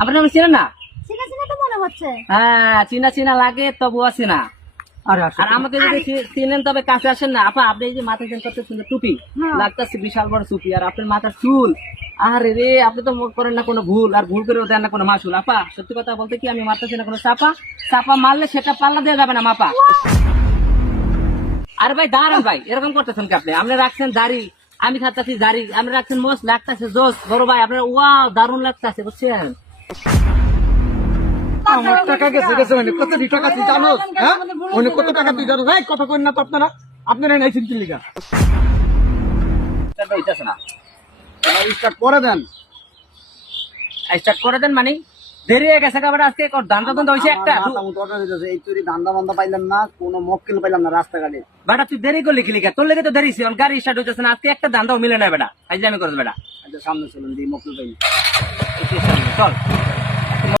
আপনার নাম চিনেন না? চিনা চিনা তো মনে হচ্ছে। হ্যাঁ, চিনা চিনা লাগে, তবুও চিনা। আরে আর আমাকে যদি চিনেন তবে কাছে আসেন না। আপা, আপনি এই যে মাথায় যেন করতে সুন্দর টুপি লাগতেছে, বিশাল বড় টুপি, আর আপনার মাথার চুল, আরে রে, আপনি তো করেন না কোনো ভুল, আর ভুল করে দেন না কোনো মাসুল। আপা, সত্যি কথা বলতে কি, আমি মারতেছি না কোনো চাপা, চাপা মারলে সেটা পাল্লা দেওয়া যাবে না মাপা। আরে ভাই দাঁড়ান ভাই, এরকম করতেছেন কি আপনি? আপনি রাখছেন দাড়ি, আমি থাকতেছি দাড়ি, আপনি রাখছেন মোস, লাগতেছে জোস। বড় ভাই আপনার ওয়াও দারুণ লাগতেছে, বুঝছেন? আমার টাকা গেছে গেছে মানে কত টাকা তুই জানো? হ্যাঁ, উনি কত টাকা তুই জানো? এই কথা কই না তো আপনারা, আপনারা নাইছেন কি লিগা? সেটা হইতেছে না। স্টার্ট করে দেন। স্টার্ট করে দেন মানে দেরি হয়ে গেছে কাবার, আজকে ধান্দা ধন্দা হয়েছে একটা। এই তুই ধান্দা বান্দা পাইলাম না, কোনো মক্কেল পাইলাম না রাস্তাঘাটে। বেটা তুই দেরি করলি কি লিখা? তোর লেগে তো দেরি ছিল, গাড়ি স্টার্ট হইতেছে না, আজকে একটা ধান্দাও মিলে না বেটা। আজ আমি করবো বেটা। আচ্ছা সামনে চলুন, দিয়ে মক্কেল পাই। চল।